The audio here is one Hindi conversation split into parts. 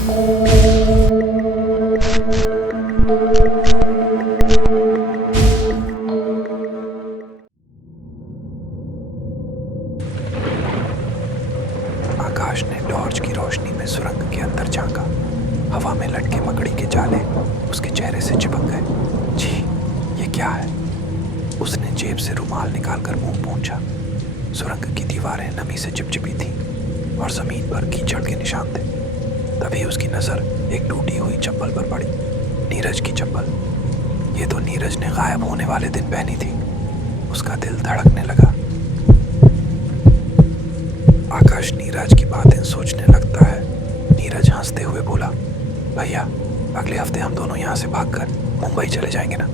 आकाश ने टॉर्च की रोशनी में सुरंग के अंदर झांका। हवा में लटके मकड़ी के जाले उसके चेहरे से चिपक गए। जी, ये क्या है? उसने जेब से रुमाल निकालकर मुंह पोंछा। सुरंग की दीवारें नमी से चिपचिपी थीं और जमीन पर कीचड़ के निशान थे। तभी उसकी नजर एक टूटी हुई चप्पल पर पड़ी। नीरज की चप्पल। ये तो नीरज ने गायब होने वाले दिन पहनी थी। उसका दिल धड़कने लगा। आकाश नीरज की बातें सोचने लगता है। नीरज हंसते हुए बोला, भैया, अगले हफ्ते हम दोनों यहाँ से भागकर मुंबई चले जाएंगे ना?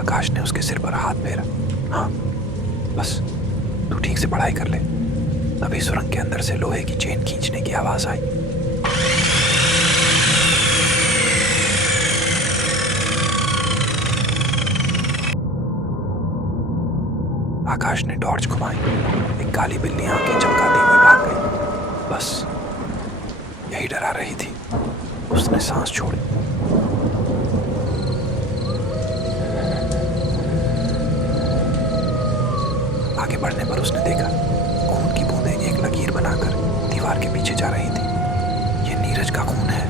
आकाश ने उसके सिर पर हाथ फेरा। हाँ, बस तू ठीक से पढ़ाई कर ले। तभी सुरंग के अंदर से लोहे की चेन खींचने की आवाज आई। आकाश ने टॉर्च घुमाई। एक काली बिल्ली आंखें चमकाती हुई भाग गई। बस यही डरा रही थी। उसने सांस छोड़ी। आगे बढ़ने पर उसने देखा खून की बूंदें एक लकीर बनाकर दीवार के पीछे जा रही थी। ये नीरज का खून है,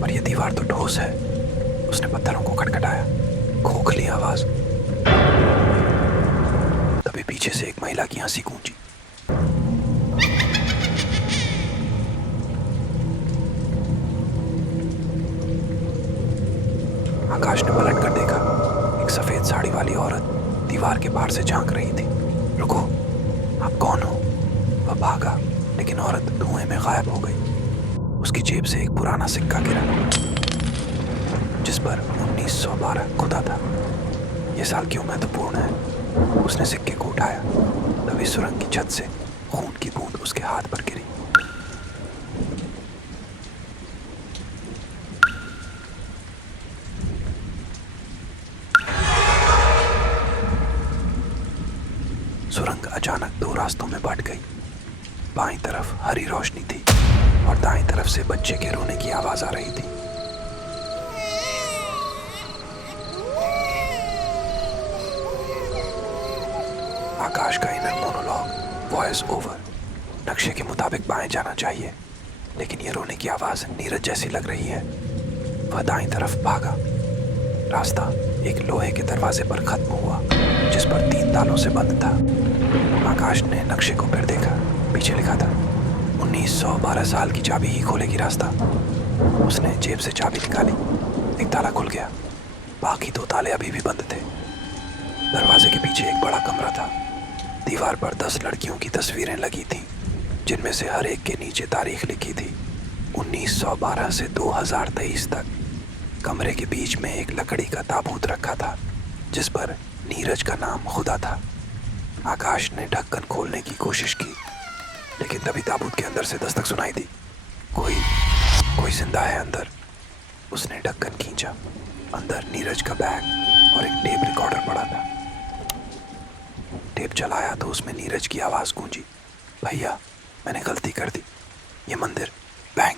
पर यह दीवार तो ठोस है। उसने पत्थरों को खटखटाया। खोखली आवाज। तभी पीछे से एक महिला की हंसी गूंजी। आकाश ने पलट कर देखा। एक सफेद साड़ी वाली औरत दीवार के पार से झांक रही थी। रुको, आप कौन हो? वह भागा, लेकिन औरत धुएं में गायब हो गई। उसकी जेब से एक पुराना सिक्का गिरा जिस पर 1912 खुदा था। यह साल क्यों महत्वपूर्ण है? उसने सिक्के को उठाया। तभी सुरंग की छत से खून की बूंद उसके हाथ पर गिरी। सुरंग अचानक दो रास्तों में बंट गई। बाईं तरफ हरी रोशनी थी और दाईं तरफ से बच्चे के रोने की आवाज आ रही थी। आकाश का इनर मोनोलॉग, वॉइस ओवर। नक्शे के मुताबिक बाएं जाना चाहिए, लेकिन ये रोने की आवाज नीरज जैसी लग रही है। वह दाईं तरफ भागा। रास्ता एक लोहे के दरवाजे पर खत्म हुआ जिस पर 3 तालों से बंद था। आकाश ने नक्शे को फिर देखा। पीछे लिखा था 1912 साल की चाबी ही खोलेगी रास्ता। उसने जेब से चाबी निकाली। एक ताला खुल गया। बाकी 2 ताले अभी भी बंद थे। दरवाजे के पीछे एक बड़ा कमरा था। दीवार पर 10 लड़कियों की तस्वीरें लगी थीं, जिनमें से हर एक के नीचे तारीख लिखी थी, 1912 से 2023 तक। कमरे के बीच में एक लकड़ी का ताबूत रखा था जिस पर नीरज का नाम खुदा था। आकाश ने ढक्कन खोलने की कोशिश की, लेकिन तभी ताबूत के अंदर से दस्तक सुनाई दी। कोई जिंदा है अंदर। उसने ढक्कन खींचा। अंदर नीरज का बैग और एक टेप रिकॉर्डर पड़ा था। टेप चलाया तो उसमें नीरज की आवाज गूंजी, भैया, मैंने गलती कर दी। ये मंदिर। बैंग।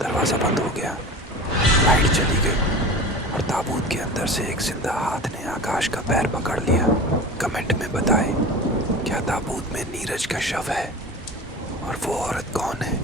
दरवाजा बंद हो गया। लाइट चली गई और ताबूत के अंदर से एक जिंदा हाथ ने आकाश का पैर पकड़ लिया। कमेंट में बताएं, क्या ताबूत में नीरज का शव है और वो औरत कौन है?